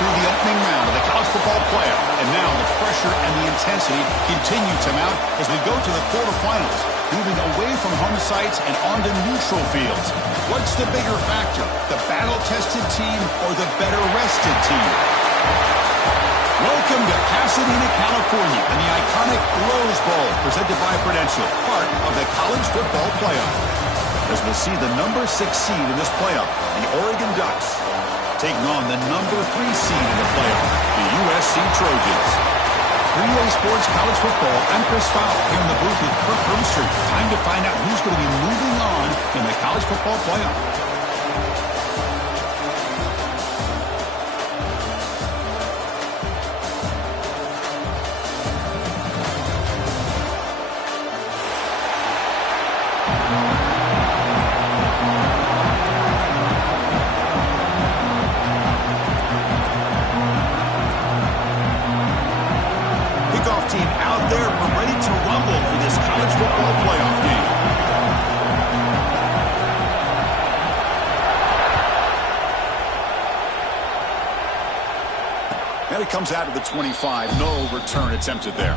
through the opening round of the college football playoff. And now the pressure and the intensity continue to mount as we go to the quarterfinals, moving away from home sites and onto neutral fields. What's the bigger factor, the battle-tested team or the better-rested team? Welcome to Pasadena, California, and the iconic Rose Bowl, presented by Prudential, part of the college football playoff. As we'll see the number 6 seed in this playoff, the Oregon Ducks, taking on the number 3 seed in the playoff, the USC Trojans. 3A Sports College Football, I'm Chris Fowler here in the booth with Kirk Broomstreet. Time to find out who's going to be moving on in the college football playoff. Team out there, we're ready to rumble for this college football playoff game. And it comes out of the 25. No return attempted there.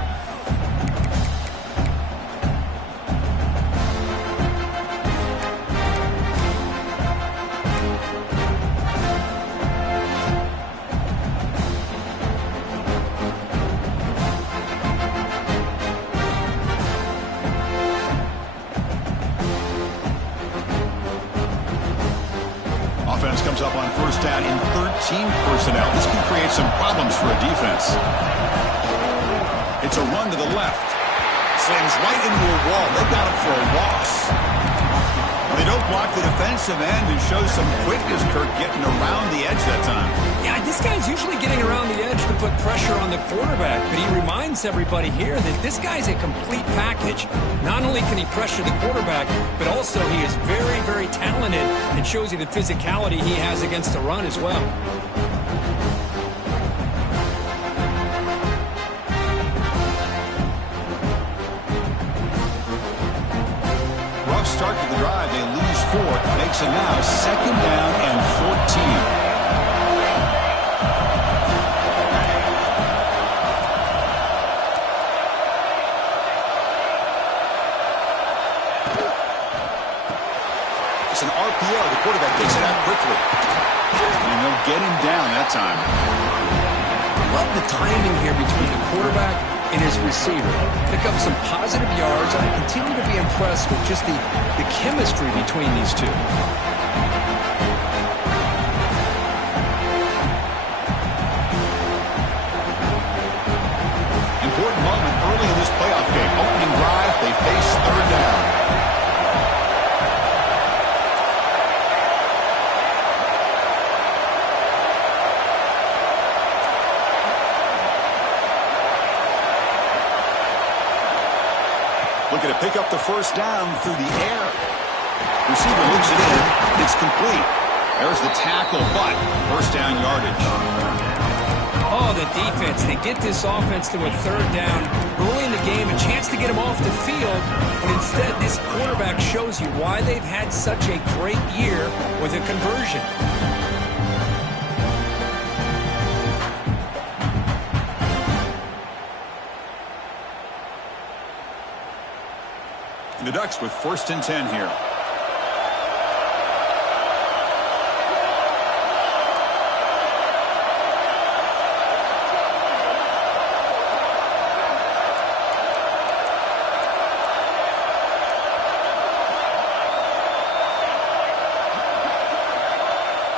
Offense comes up on first down in 13 personnel. This can create some problems for a defense. It's a run to the left. Slings right into a wall. They got him for a loss. They don't block the defensive end, who shows some quickness, Kirk, getting around the edge that time. Yeah, this guy's usually getting around the edge to put pressure on the quarterback, but he reminds everybody here that this guy's a complete package. Not only can he pressure the quarterback, but also he is very, very talented and shows you the physicality he has against the run as well. Rough start to the drive. They lose 4. Makes it now 2nd down and 14. It's an RPO. The quarterback takes it out quickly. And they'll get him down that time. Love the timing here between the quarterback and his receiver. Pick up some positive yards, and I continue to be impressed with just the chemistry between these two. Important moment early in this playoff game. Opening drive, they face 3rd down. Looking to pick up the first down through the air. Receiver looks it in. It's complete. There's the tackle, but first down yardage. Oh, the defense. They get this offense to a 3rd down early in the game, a chance to get him off the field, but instead this quarterback shows you why they've had such a great year with a conversion. The Ducks with 1st and 10 here.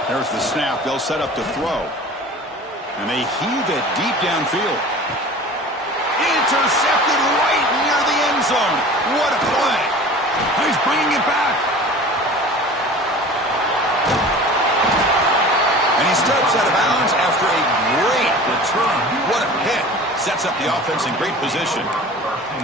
There's the snap. They'll set up to throw. And they heave it deep downfield. Intercepted right near the end zone. What a play. He's bringing it back. And he steps out of bounds after a great return. What a pick. Sets up the offense in great position.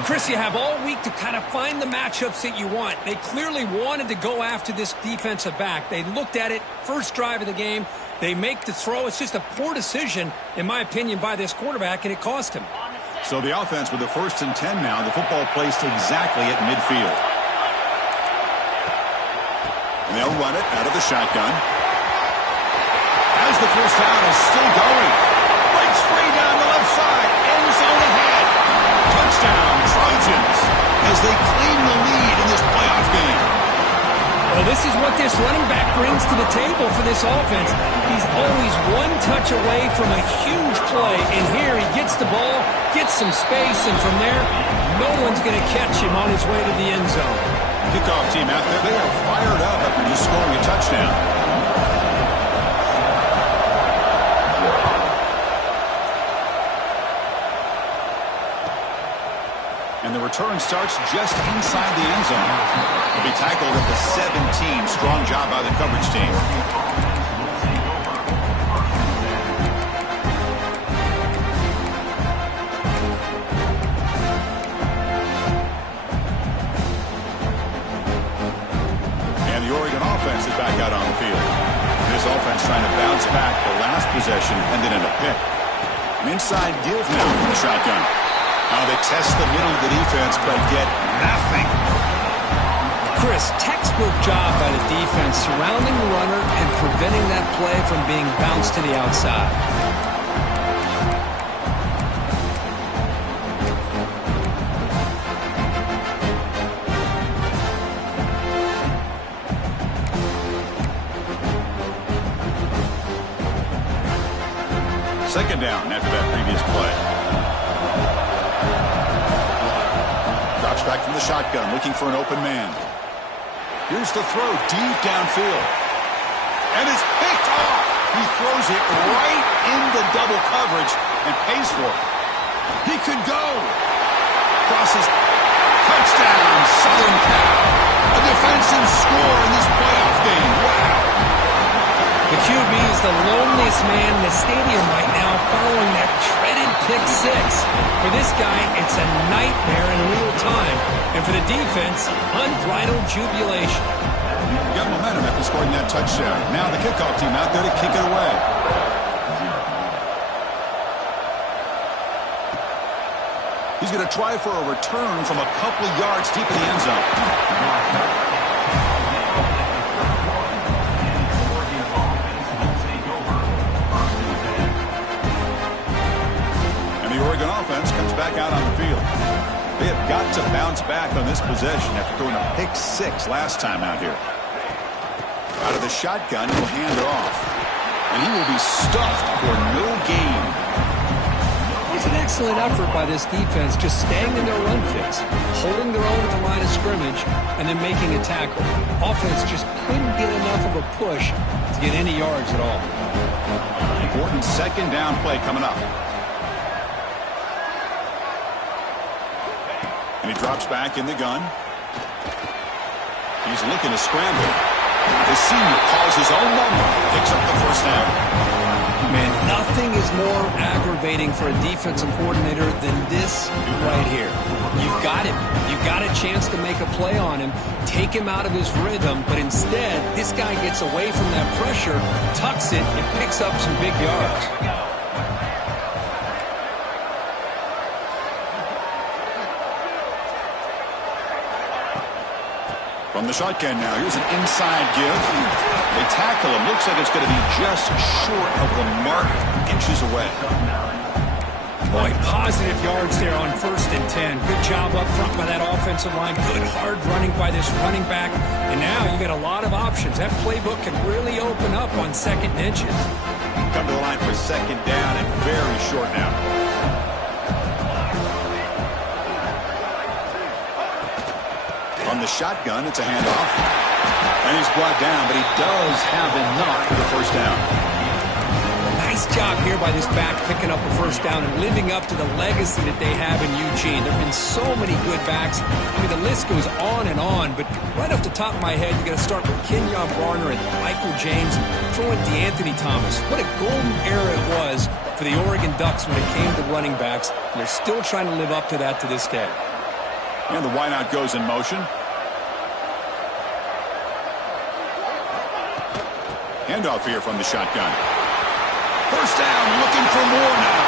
Chris, you have all week to kind of find the matchups that you want. They clearly wanted to go after this defensive back. They looked at it, first drive of the game. They make the throw. It's just a poor decision, in my opinion, by this quarterback, and it cost him. So the offense with the 1st and 10 now. The football placed exactly at midfield. And they'll run it out of the shotgun. As the first down is still going. Breaks free down the left side. End zone ahead. Touchdown, Trojans, as they claim the lead in this playoff game. Well, this is what this running back brings to the table for this offense. He's always one touch away from a huge play, and here he gets the ball, gets some space, and from there, no one's going to catch him on his way to the end zone. Kickoff team out there, they are fired up after just scoring a touchdown. And the return starts just inside the end zone. He'll be tackled at the 17. Strong job by the coverage team. And the Oregon offense is back out on the field. This offense trying to bounce back. The last possession ended in a pick. An inside give now from the shotgun. They test the middle of the defense, but get nothing. Chris, textbook job by the defense surrounding the runner and preventing that play from being bounced to the outside. Second down after that previous play. Drops back from the shotgun, looking for an open man. Here's the throw deep downfield. And it's picked off. He throws it right into double coverage and pays for it. He could go. Crosses. Touchdown, Southern Cal. A defensive score in this playoff game. Wow. The QB is the loneliest man in the stadium right now following that dreaded pick six. For this guy, it's a nightmare in real time. And for the defense, unbridled jubilation. Got momentum after scoring that touchdown. Now the kickoff team out there to kick it away. He's going to try for a return from a couple of yards deep in the end zone. Oregon offense comes back out on the field. They have got to bounce back on this possession after throwing a pick six last time out here. Out of the shotgun, he'll hand it off. And he will be stuffed for no gain. It's an excellent effort by this defense, just staying in their run fix, holding their own at the line of scrimmage, and then making a tackle. Offense just couldn't get enough of a push to get any yards at all. Important second down play coming up. And he drops back in the gun. He's looking to scramble. The senior calls his own number. Picks up the first down. Man, nothing is more aggravating for a defensive coordinator than this right here. You've got him. You've got a chance to make a play on him, take him out of his rhythm, but instead, this guy gets away from that pressure, tucks it, and picks up some big yards. From the shotgun now, here's an inside give. They tackle him. Looks like it's going to be just short of the mark, inches away. Boy, positive yards there on 1st and 10. Good job up front by that offensive line. Good hard running by this running back. And now you got a lot of options. That playbook can really open up on 2nd and inches. Come to the line for second down and very short now. On the shotgun, it's a handoff. And he's brought down, but he does have enough for the first down. Nice job here by this back picking up a first down and living up to the legacy that they have in Eugene. There have been so many good backs. I mean, the list goes on, but right off the top of my head, you got to start with Kenyon Barner and Michael James and throw in DeAnthony Thomas. What a golden era it was for the Oregon Ducks when it came to running backs. And they're still trying to live up to that to this day. And the wideout goes in motion. Handoff here from the shotgun. First down, looking for more now.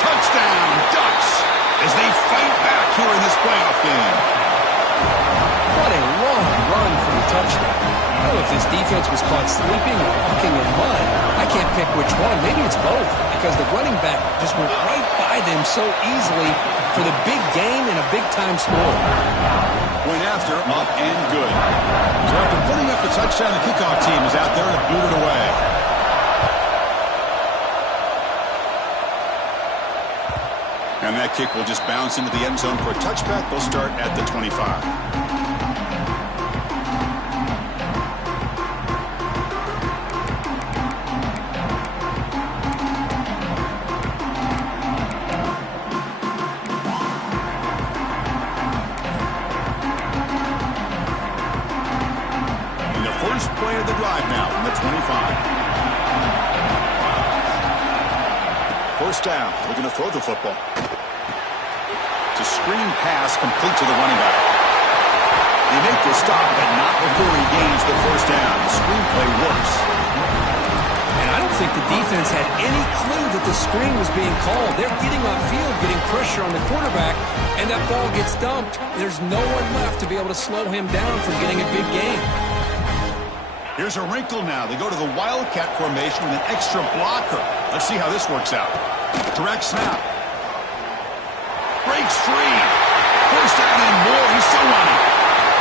Touchdown, Ducks, as they fight back here in this playoff game. What a long run for the touchdown. That was this defense was caught sleeping or walking in mud. I can't pick which one. Maybe it's both, because the running back just went right by them so easily for the big gain and a big-time score. Point after, up and good. So after putting up the touchdown, the kickoff team is out there to boot it away. And that kick will just bounce into the end zone for a touchback. They'll start at the 25. Play of the drive now from the 25. First down, looking to throw the football. It's a screen pass complete to the running back. They make the stop, but not before he gains the first down. The screen play works. And I don't think the defense had any clue that the screen was being called. They're getting off field, getting pressure on the quarterback, and that ball gets dumped. There's no one left to be able to slow him down from getting a big gain. Here's a wrinkle now. They go to the Wildcat formation with an extra blocker. Let's see how this works out. Direct snap. Breaks free. First down and more. He's still running.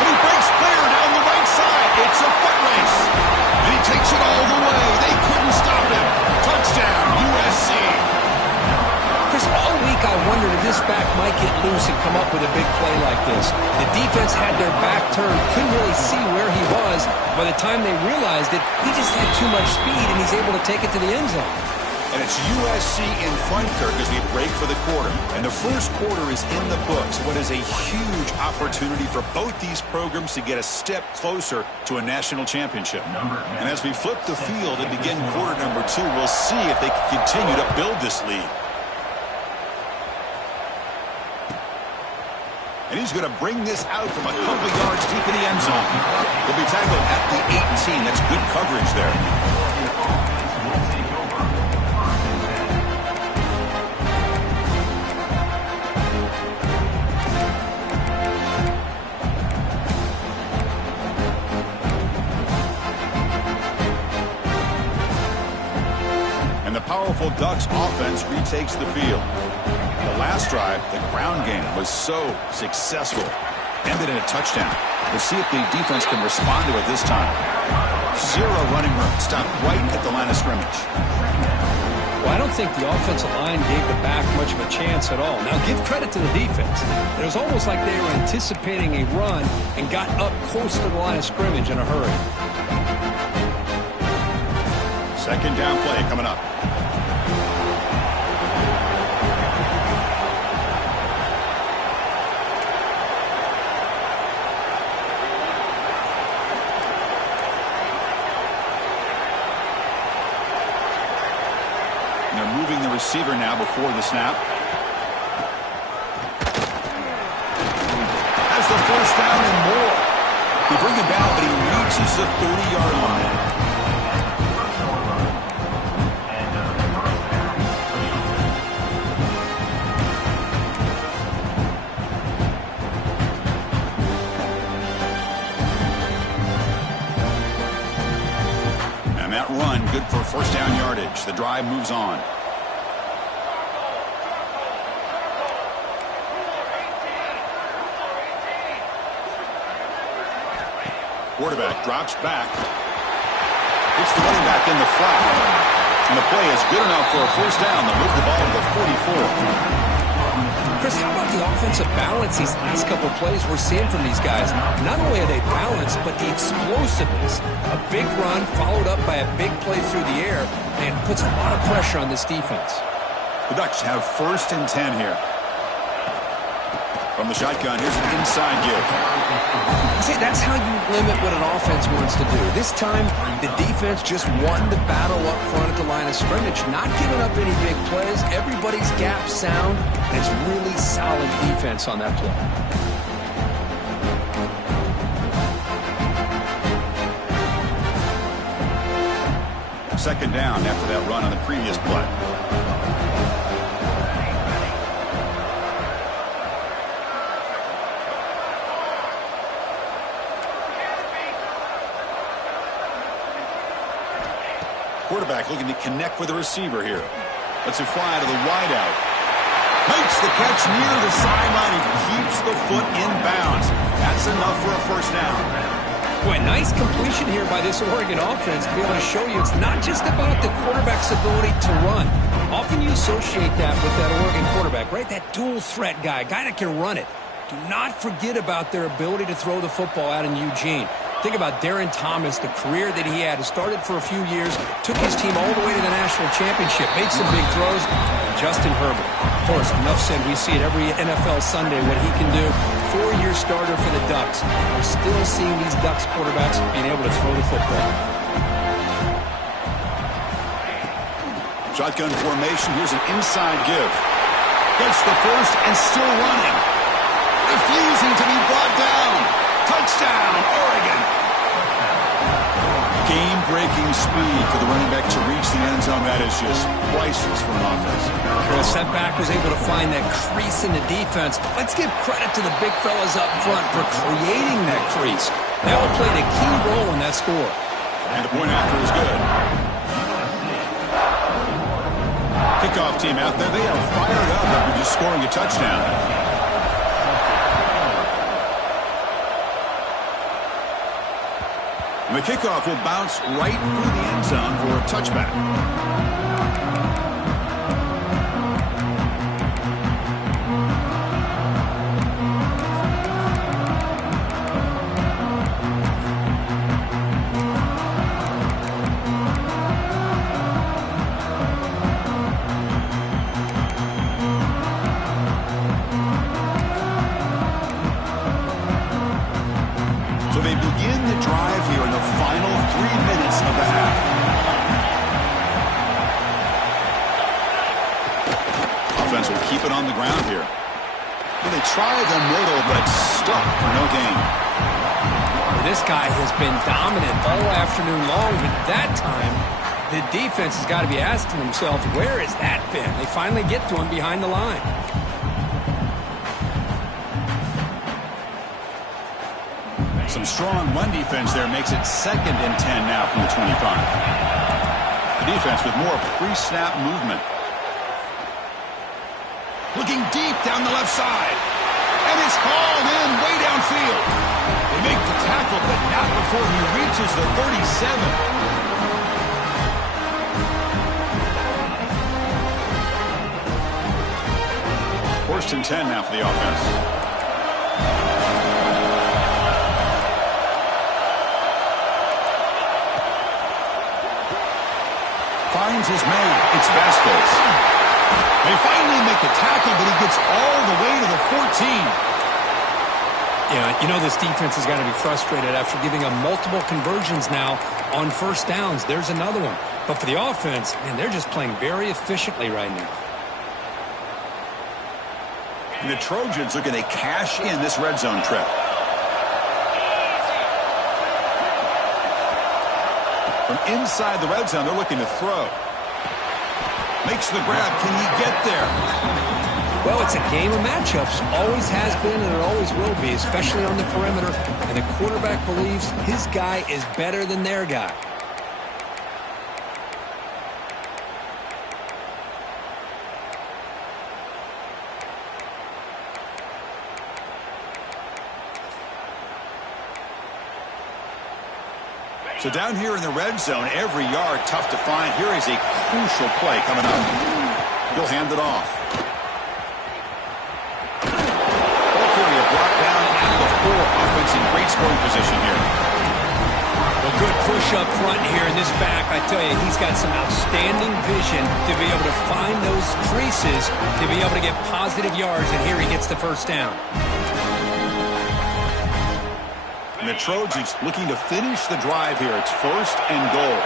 And he breaks clear down the right side. It's a foot race. And he takes it all the way. They couldn't stop him. Touchdown, USC. Chris, all week I wondered if this back might get loose and come up with a big play like this. The defense had their back turned, couldn't really see where he was. By the time they realized it, he just had too much speed, and he's able to take it to the end zone. And it's USC in front, Kirk, as we break for the quarter. And the first quarter is in the books. What is a huge opportunity for both these programs to get a step closer to a national championship. And as we flip the field and begin quarter number 2, we'll see if they can continue to build this lead. And he's going to bring this out from a couple yards deep in the end zone. He'll be tackled at the 18. That's good coverage there. And the powerful Ducks offense retakes the field. The last drive, the ground game was so successful. Ended in a touchdown. We'll see if the defense can respond to it this time. Zero running room. Stopped right at the line of scrimmage. Well, I don't think the offensive line gave the back much of a chance at all. Now, give credit to the defense. It was almost like they were anticipating a run and got up close to the line of scrimmage in a hurry. Second down play coming up. They're moving the receiver now before the snap. Has the first down and more. They bring him down, but he reaches the 30-yard line. And that run, good for first down yardage. The drive moves on. Quarterback drops back. It's the running back in the flat. And the play is good enough for a first down. They'll move the ball to the 44. Chris, how about the offensive balance these last couple of plays we're seeing from these guys? Not only are they balanced, but the explosiveness. A big run followed up by a big play through the air, and puts a lot of pressure on this defense. The Ducks have first and 10 here. From the shotgun, here's an inside give. See, that's how you limit what an offense wants to do. This time, the defense just won the battle up front at the line of scrimmage, not giving up any big plays. Everybody's gap sound, and it's really solid defense on that play. Second down after that run on the previous play. quarterback looking to connect with the receiver here. Let's it fly to the wideout. Makes the catch near the sideline and keeps the foot in bounds. That's enough for a first down. Boy, nice completion here by this Oregon offense to be able to show you it's not just about the quarterback's ability to run. Often you associate that with that Oregon quarterback, right? That dual threat guy that can run it. Do not forget about their ability to throw the football out in Eugene. Think about Darren Thomas, the career that he had. He started for a few years, took his team all the way to the national championship, made some big throws. And Justin Herbert, of course, enough said, we see it every NFL Sunday what he can do. 4-year starter for the Ducks. We're still seeing these Ducks quarterbacks being able to throw the football. Shotgun formation. Here's an inside give. Gets the first and still running. Refusing to be brought down. Touchdown, Oregon. Game-breaking speed for the running back to reach the end zone. That is just priceless for an offense. Chris, that back was able to find that crease in the defense. But let's give credit to the big fellas up front for creating that crease. They all played a key role in that score. And the point after is good. Kickoff team out there. They are fired up after just scoring a touchdown. And the kickoff will bounce right through the end zone for a touchback. So they begin the drive here in the final 3 minutes of the half. Offense will keep it on the ground here. Well, they try the middle, but stuck for no gain. This guy has been dominant all afternoon long, but that time, the defense has got to be asking themselves, where has that been? They finally get to him behind the line. Some strong run defense there makes it 2nd and 10 now from the 25. The defense with more pre-snap movement. Looking deep down the left side. And it's hauled in way downfield. They make the tackle, but not before he reaches the 37. First and 10 now for the offense. Finds his man. It's Vasquez. They finally make the tackle, but he gets all the way to the 14. Yeah, you know this defense has got to be frustrated after giving up multiple conversions now on first downs. There's another one. But for the offense, man, they're just playing very efficiently right now. And the Trojans looking to cash in this red zone trip. From inside the red zone, they're looking to throw. Makes the grab. Can he get there? Well, it's a game of matchups. Always has been, and it always will be, especially on the perimeter. And the quarterback believes his guy is better than their guy. So down here in the red zone, every yard tough to find. Here is a crucial play coming up. He'll hand it off. Area brought down at the 4. Offense in great scoring position here. A good push up front here in this back. I tell you, he's got some outstanding vision to be able to find those creases, to be able to get positive yards, and here he gets the first down. And the Trojans looking to finish the drive here. It's 1st and goal.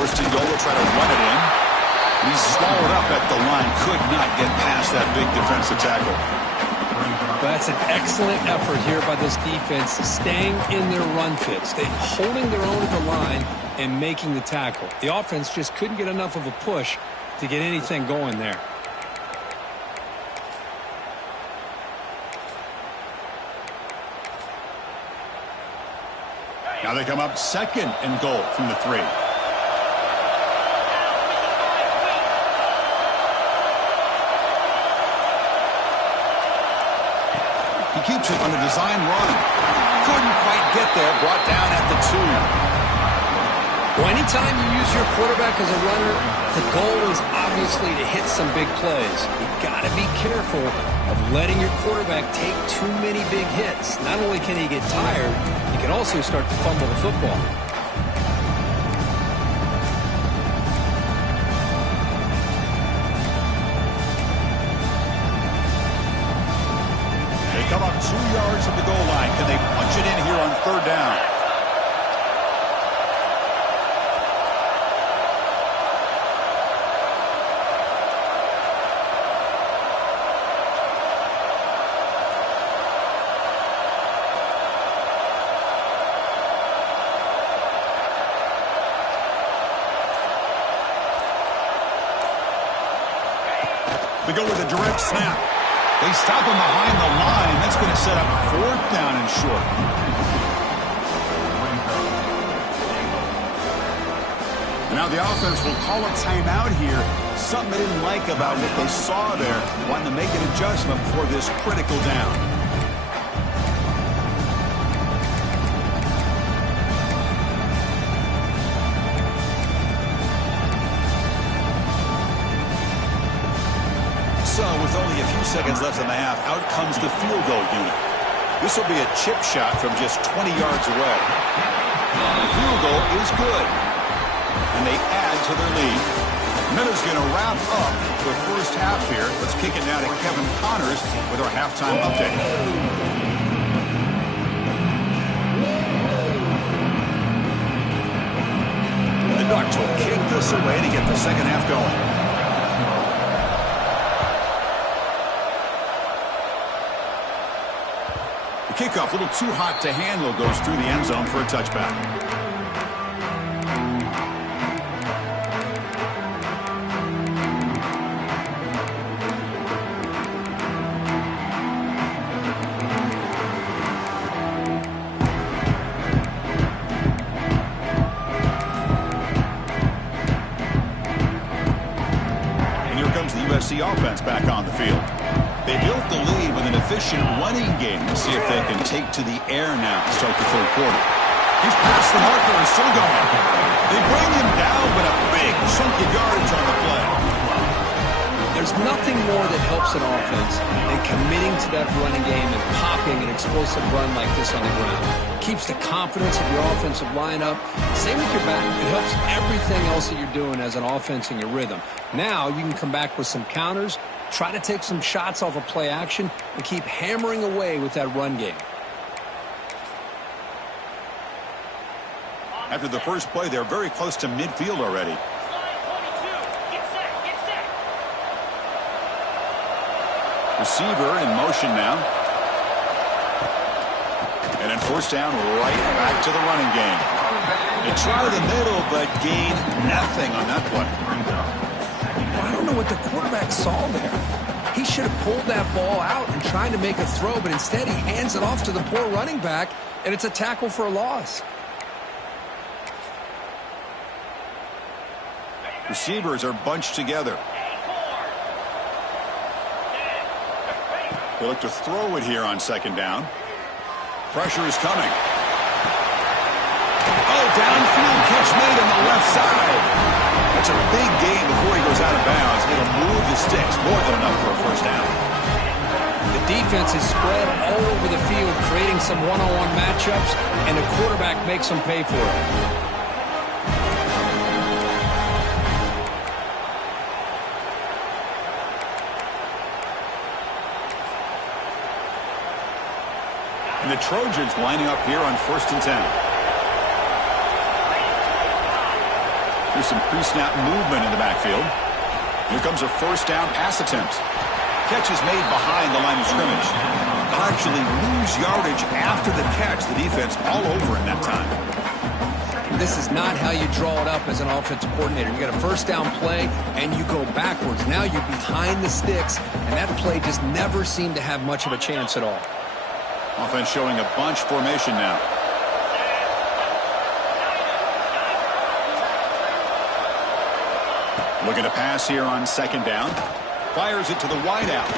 First and goal, will try to run it in. And he's swallowed up at the line. Could not get past that big defensive tackle. That's an excellent effort here by this defense, staying in their run fits, holding their own at the line and making the tackle. The offense just couldn't get enough of a push to get anything going there. Now they come up second and goal from the 3. He keeps it on a design run. Couldn't quite get there. Brought down at the 2. Well, anytime you use your quarterback as a runner, the goal is obviously to hit some big plays. You've got to be careful of letting your quarterback take too many big hits. Not only can he get tired, he can also start to fumble the football. They come up 2 yards from the goal line. Can they punch it in here on 3rd down? They go with a direct snap. They stop him behind the line. That's going to set up 4th down and short. And now the offense will call a timeout here. Something they didn't like about what they saw there. Wanting to make an adjustment for this critical down. So, with only a few seconds left in the half, out comes the field goal unit. This will be a chip shot from just 20 yards away. The field goal is good. And they add to their lead. Miller's going to wrap up the first half here. Let's kick it now to Kevin Connors with our halftime update. The Ducks will kick this away to get the second half going. Kickoff, a little too hot to handle, goes through the end zone for a touchback. And here comes the USC offense back on the field. They built the lead with an efficient running game. Let's see if they can take to the air now to start the 3rd quarter. He's past the marker and still going. They bring him down, but a big chunk of yardage on the play. There's nothing more that helps an offense than committing to that running game and popping an explosive run like this on the ground. Keeps the confidence of your offensive lineup. Same with your back. It helps everything else that you're doing as an offense in your rhythm. Now you can come back with some counters, try to take some shots off of play action, and keep hammering away with that run game. After the first play, they're very close to midfield already. Receiver in motion now. And then 4th down, right back to the running game. They try the middle, but gain nothing on that play. I don't know what the quarterback saw there. He should have pulled that ball out and tried to make a throw, but instead he hands it off to the poor running back, and it's a tackle for a loss. Receivers are bunched together. They look to throw it here on 2nd down. Pressure is coming. Oh, downfield catch made on the left side. That's a big gain before he goes out of bounds. It'll move the sticks, more than enough for a 1st down. The defense is spread all over the field, creating some one-on-one matchups, and the quarterback makes them pay for it. And the Trojans lining up here on 1st and 10. There's some pre-snap movement in the backfield. Here comes a 1st down pass attempt. Catch is made behind the line of scrimmage. They'll actually lose yardage after the catch. The defense all over in that time. This is not how you draw it up as an offensive coordinator. You got a 1st down play, and you go backwards. Now you're behind the sticks, and that play just never seemed to have much of a chance at all. Offense showing a bunch formation now. Looking to pass here on second down. Fires it to the wideout.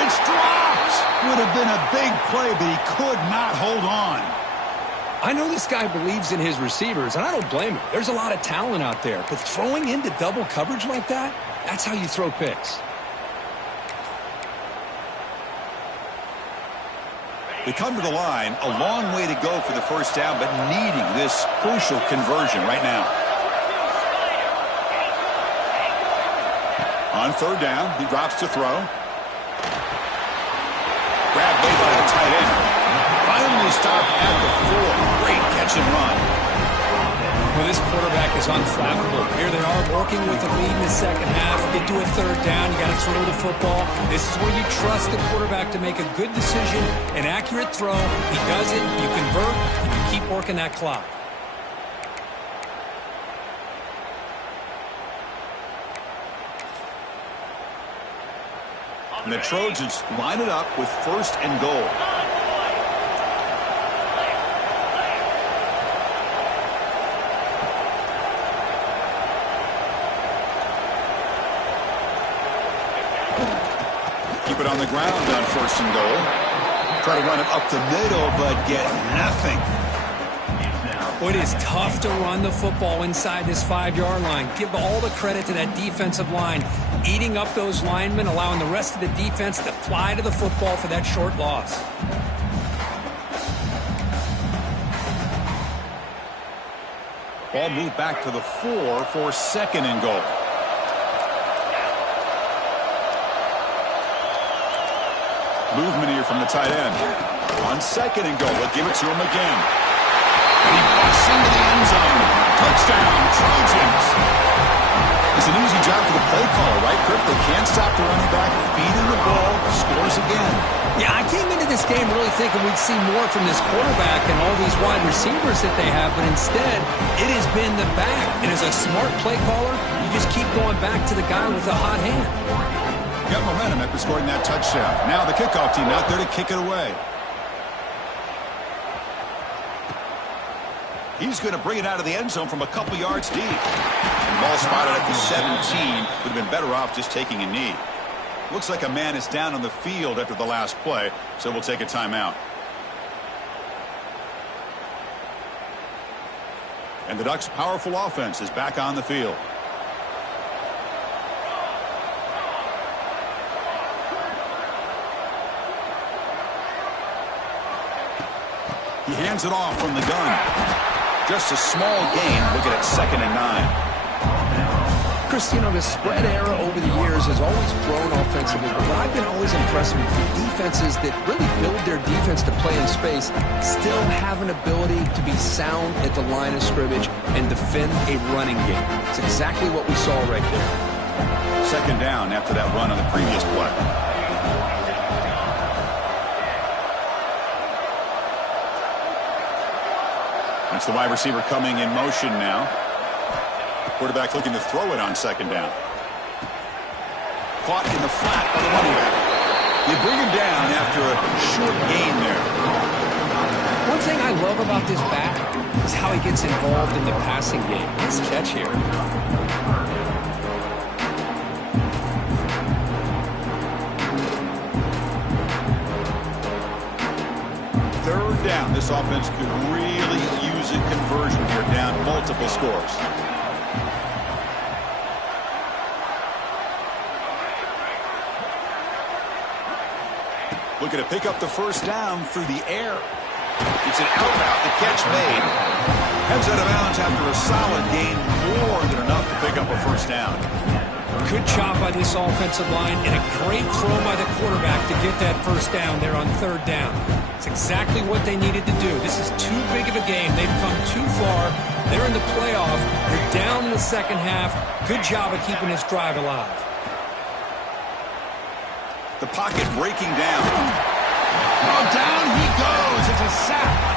It's dropped. Would have been a big play, but he could not hold on. I know this guy believes in his receivers, and I don't blame him. There's a lot of talent out there, but throwing into double coverage like that, that's how you throw picks. They come to the line, a long way to go for the first down, but needing this crucial conversion right now. On third down, he drops to throw. Grab made by the tight end. Finally stopped at the 4. Great catch and run. Well, this quarterback is unflappable. Here they are working with the lead in the second half. Get to a third down. You got to throw the football. This is where you trust the quarterback to make a good decision, an accurate throw. He does it. You convert. And you keep working that clock. And the Trojans line it up with first and goal. Keep it on the ground on first and goal. Try to run it up the middle, but get nothing. Well, it is tough to run the football inside this 5-yard line. Give all the credit to that defensive line. Eating up those linemen, allowing the rest of the defense to fly to the football for that short loss. Ball moved back to the 4 for second and goal. Movement here from the tight end. On second and goal, we'll give it to him again. And he busts into the end zone. Touchdown, Trojans. It's an easy job for the play caller, right, Kirk? They can't stop the running back, feeding the ball, scores again. Yeah, I came into this game really thinking we'd see more from this quarterback and all these wide receivers that they have, but instead, it has been the back. And as a smart play caller, you just keep going back to the guy with the hot hand. Got momentum after scoring that touchdown. Now the kickoff team out there to kick it away. He's going to bring it out of the end zone from a couple yards deep. And ball spotted at the 17. Would have been better off just taking a knee. Looks like a man is down on the field after the last play, so we'll take a timeout. And the Ducks' powerful offense is back on the field. He hands it off from the gun. Just a small gain. Look at it, 2nd and 9. Chris, you know, the spread era over the years has always grown offensively, but what I've been always impressed with defenses that really build their defense to play in space still have an ability to be sound at the line of scrimmage and defend a running game. It's exactly what we saw right there. 2nd down after that run on the previous play. That's the wide receiver coming in motion now. Quarterback looking to throw it on 2nd down. Caught in the flat by the running back. They bring him down after a short gain there. One thing I love about this back is how he gets involved in the passing game. Nice catch here. 3rd down. This offense could really use a conversion here, down multiple scores. Looking to pick up the first down through the air. It's an out route. The catch made. Heads out of bounds after a solid gain, more than enough to pick up a first down. Good job by this offensive line and a great throw by the quarterback to get that first down there on 3rd down. It's exactly what they needed to do. This is too big of a game. They've come too far. They're in the playoff. They're down in the second half. Good job of keeping this drive alive. The pocket breaking down. Oh, down he goes. It's a sack.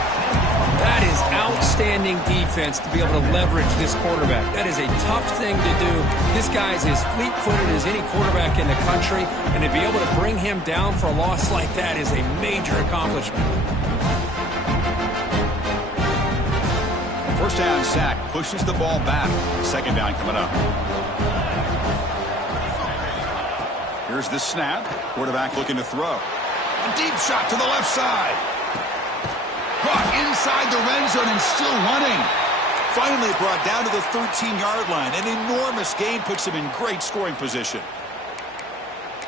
That is outstanding defense to be able to leverage this quarterback. That is a tough thing to do. This guy's as fleet-footed as any quarterback in the country, and to be able to bring him down for a loss like that is a major accomplishment. First down sack pushes the ball back. 2nd down coming up. Here's the snap. Quarterback looking to throw. A deep shot to the left side. Brought inside the red zone and still running. Finally brought down to the 13-yard line. An enormous gain puts him in great scoring position.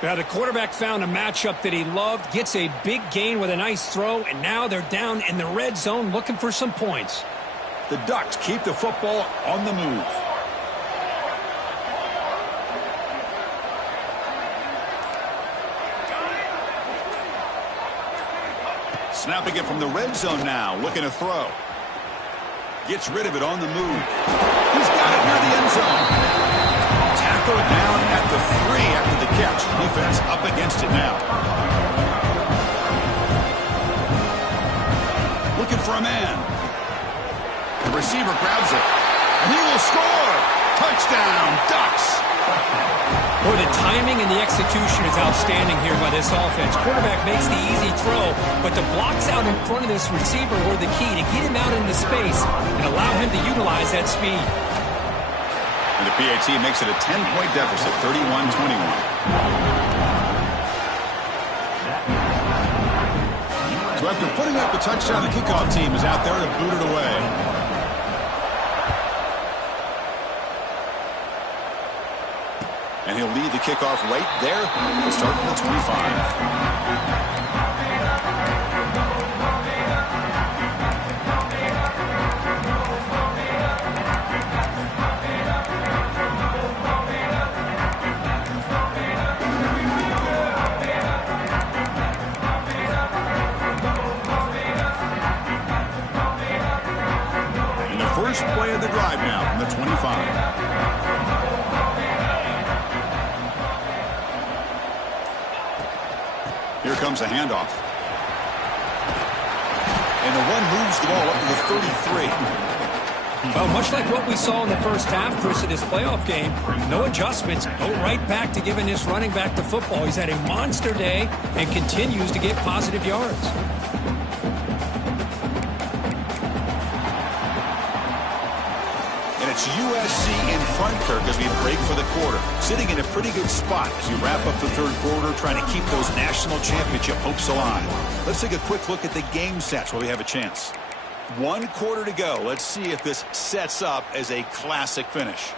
Now the quarterback found a matchup that he loved, gets a big gain with a nice throw, and now they're down in the red zone looking for some points. The Ducks keep the football on the move. Snapping it from the red zone now, looking to throw. Gets rid of it on the move. He's got it near the end zone. Tackled down at the 3 after the catch. Defense up against it now. Looking for a man. The receiver grabs it. And he will score. Touchdown, Ducks. Boy, the timing and the execution is outstanding here by this offense. Quarterback makes the easy throw, but the blocks out in front of this receiver were the key to get him out into space and allow him to utilize that speed. And the PAT makes it a 10-point deficit, 31-21. So after putting up the touchdown, the kickoff team is out there to boot it away. And he'll lead the kickoff right there to start at the 25. And the first play of the drive now from the 25. Here comes a handoff. And the one moves the ball up to the 33. Well, much like what we saw in the first half, Chris, of this playoff game, no adjustments, go right back to giving this running back the football. He's had a monster day and continues to get positive yards. And it's USC in front, Kirk, as we break for the quarter. Sitting in a pretty good spot as we wrap up the third quarter, trying to keep those national championship hopes alive. Let's take a quick look at the game sets while we have a chance. 1 quarter to go. Let's see if this sets up as a classic finish.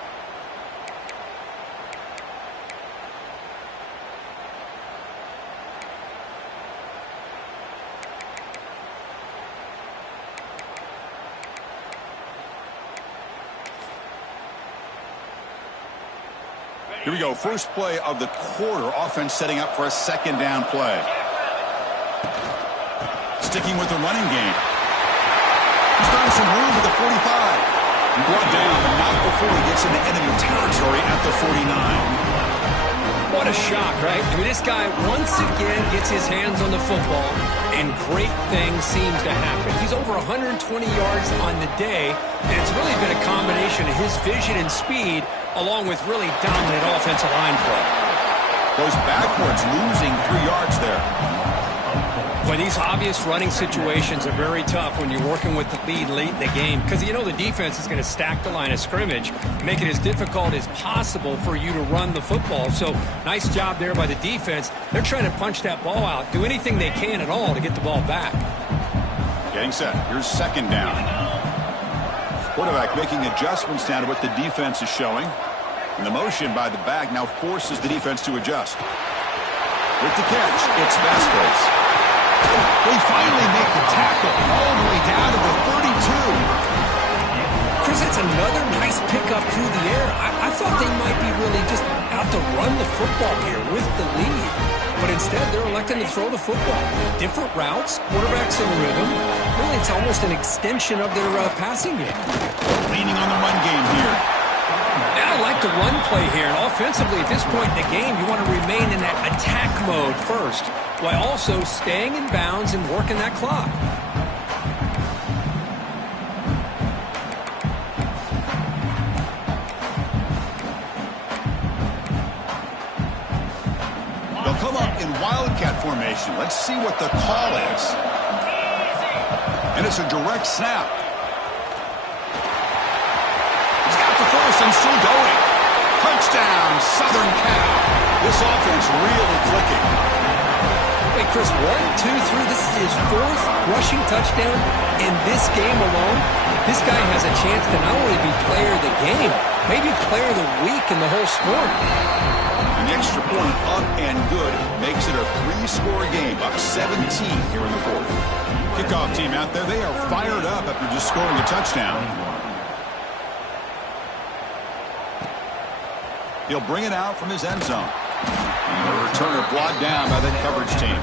Here we go. First play of the quarter. Offense setting up for a second down play. Sticking with the running game. He's found some room at the 45. Brought down, but not before he gets into enemy territory at the 49. What a shock, right? I mean, this guy once again gets his hands on the football, and great things seems to happen. He's over 120 yards on the day, and it's really been a combination of his vision and speed, along with really dominant offensive line play. Goes backwards, losing 3 yards there. Well, these obvious running situations are very tough when you're working with the lead late in the game, because you know the defense is going to stack the line of scrimmage, make it as difficult as possible for you to run the football. So nice job there by the defense. They're trying to punch that ball out, do anything they can at all to get the ball back. Getting set. Here's second down. Quarterback making adjustments down to what the defense is showing. And the motion by the back now forces the defense to adjust. With the catch, it's Vasquez. They finally make the tackle all the way down to the 32. Chris, that's another nice pickup through the air. I thought they might be really just out to run the football here with the lead. But instead, they're electing to throw the football. Different routes, quarterbacks in rhythm. Really, it's almost an extension of their passing game. Leaning on the run game here. Now, I like the run play here. And offensively, at this point in the game, you want to remain in that attack mode first, while also staying in bounds and working that clock. They'll come up in wildcat formation. Let's see what the call is. And it's a direct snap. He's got the first and still going. Touchdown, Southern Cal. This offense really clicking. Hey, Chris, 1, 2, 3. This is his 4th rushing touchdown in this game alone. This guy has a chance to not only be player of the game, maybe player of the week in the whole sport. An extra point up and good makes it a 3-score game, up 17 here in the 4th. Kickoff team out there, they are fired up after just scoring a touchdown. He'll bring it out from his end zone. And the returner brought down by the coverage team.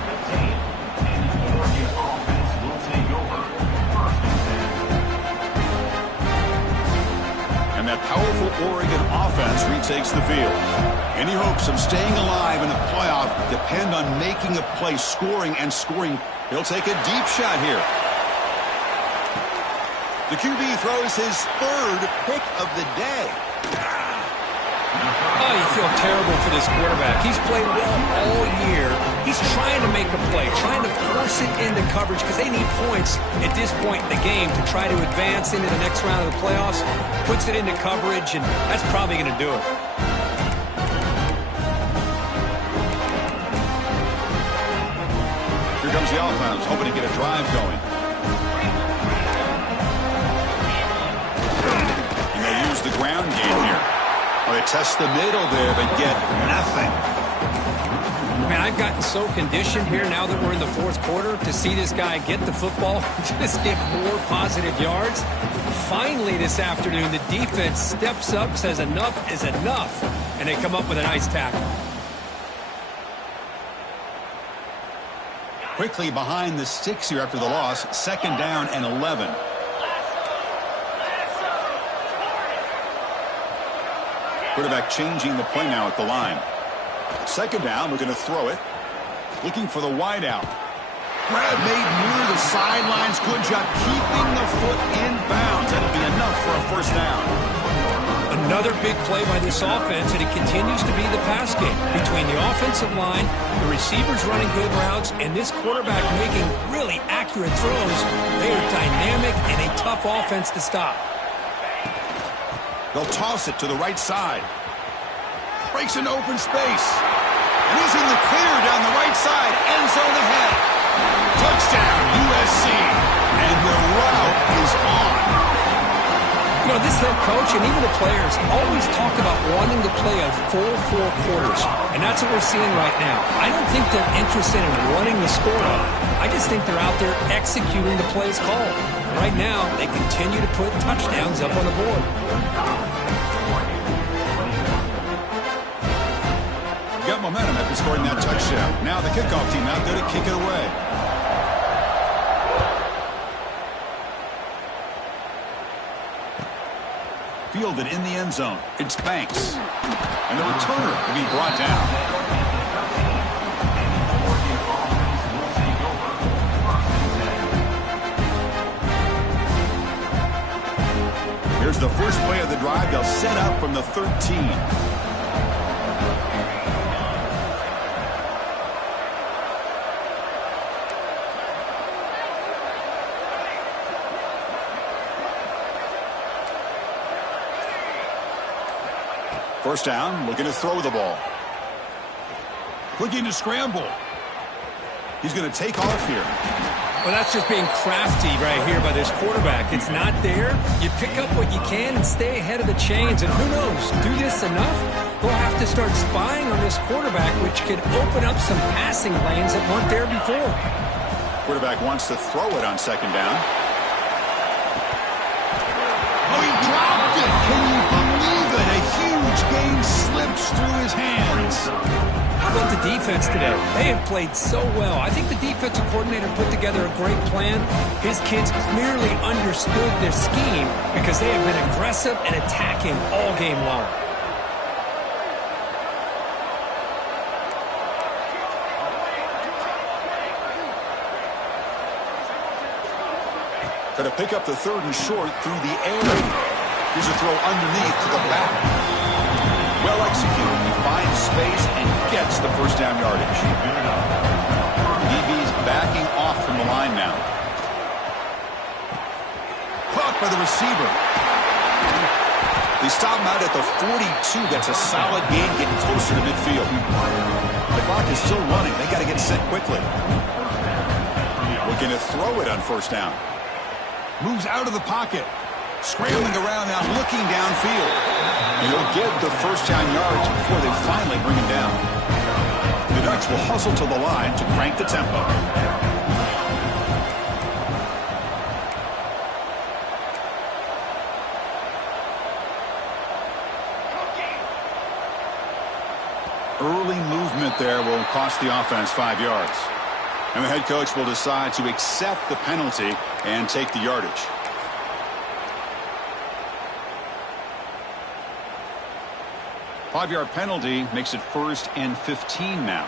And that powerful Oregon offense retakes the field. Any hopes of staying alive in a playoff depend on making a play, scoring and scoring. He'll take a deep shot here. The QB throws his 3rd pick of the day. Oh, you feel terrible for this quarterback. He's played well all year. He's trying to make a play, trying to force it into coverage because they need points at this point in the game to try to advance into the next round of the playoffs. Puts it into coverage, and that's probably going to do it. Here comes the offense, hoping to get a drive going. And they use the ground game here. Well, they test the middle there, but get nothing. Man, I've gotten so conditioned here now that we're in the 4th quarter to see this guy get the football, just get more positive yards. Finally this afternoon, the defense steps up, says enough is enough, and they come up with a nice tackle. Quickly behind the sticks here after the loss, 2nd down and 11. Quarterback changing the play now at the line. 2nd down, we're going to throw it. Looking for the wide out. Grab made near the sidelines. Good job keeping the foot in bounds. That'll be enough for a 1st down. Another big play by this offense, and it continues to be the pass game. Between the offensive line, the receivers running good routes, and this quarterback making really accurate throws, they are dynamic and a tough offense to stop. They'll toss it to the right side. Breaks into open space. And he's in the clear down the right side. End zone ahead. Touchdown, USC. And the route is on. You know, this head coach and even the players always talk about wanting to play a full 4 quarters. And that's what we're seeing right now. I don't think they're interested in running the score up. I just think they're out there executing the plays called. Right now, they continue to put touchdowns up on the board. Got momentum after scoring that touchdown. Now the kickoff team out there to kick it away. Fielded in the end zone. It's Banks. And the returner will be brought down. Here's the first play of the drive. They'll set up from the 13. First down, looking to throw the ball. Looking to scramble. He's going to take off here. Well, that's just being crafty right here by this quarterback. It's not there. You pick up what you can and stay ahead of the chains. And who knows, do this enough, we'll have to start spying on this quarterback, which could open up some passing lanes that weren't there before. Quarterback wants to throw it on 2nd down. Oh, he dropped it. Can you believe it? A huge gain slips through his hands. How about the defense today? They have played so well. I think the defensive coordinator put together a great plan. His kids clearly understood their scheme because they have been aggressive and attacking all game long. Going to pick up the 3rd and short through the air. Here's a throw underneath to the back. Well executed. He finds space and gets the first down yardage. DB's backing off from the line now. Caught by the receiver. They stop him out at the 42. That's a solid gain getting closer to midfield. The clock is still running. They got to get set quickly. Looking to throw it on first down. Moves out of the pocket. Scrambling around now, looking downfield. He'll get the first down yards before they finally bring him down. The Ducks will hustle to the line to crank the tempo. Early movement there will cost the offense 5 yards. And the head coach will decide to accept the penalty and take the yardage. Five-yard penalty makes it 1st and 15 now.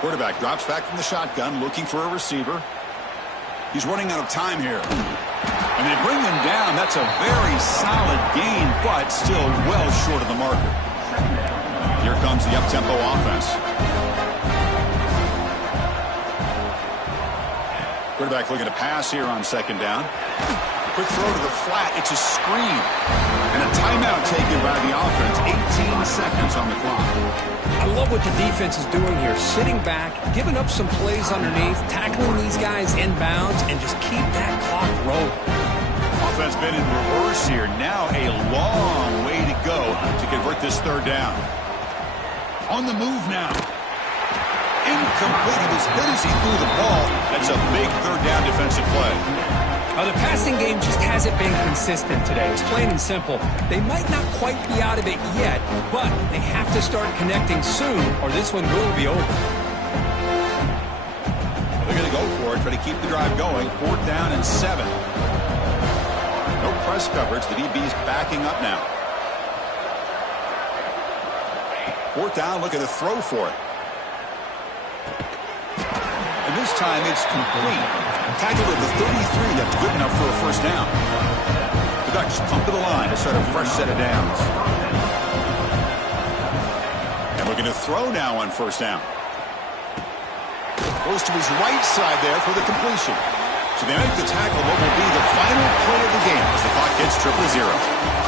Quarterback drops back from the shotgun, looking for a receiver. He's running out of time here. And they bring him down. That's a very solid gain, but still well short of the marker. Here comes the up-tempo offense. Quarterback looking to pass here on second down. Quick throw to the flat. It's a screen. And a timeout taken by the offense. 18 seconds on the clock. I love what the defense is doing here. Sitting back, giving up some plays underneath, tackling these guys inbounds, and just keep that clock rolling. Offense been in reverse here. Now a long way to go to convert this third down. On the move now. Incomplete. As good as he threw the ball, that's a big third down defensive play. The passing game just hasn't been consistent today. It's plain and simple. They might not quite be out of it yet, but they have to start connecting soon or this one will be over. They're going to go for it, try to keep the drive going. 4th down and 7. No press coverage. The DB's backing up now. 4th down, looking to throw for it. And this time it's complete. Tackled at the 33. That's good enough for a first down. The Ducks come to the line to start a fresh set of downs. And looking to throw now on first down. Goes to his right side there for the completion. So they make the tackle what will be the final play of the game as the clock hits 0-0.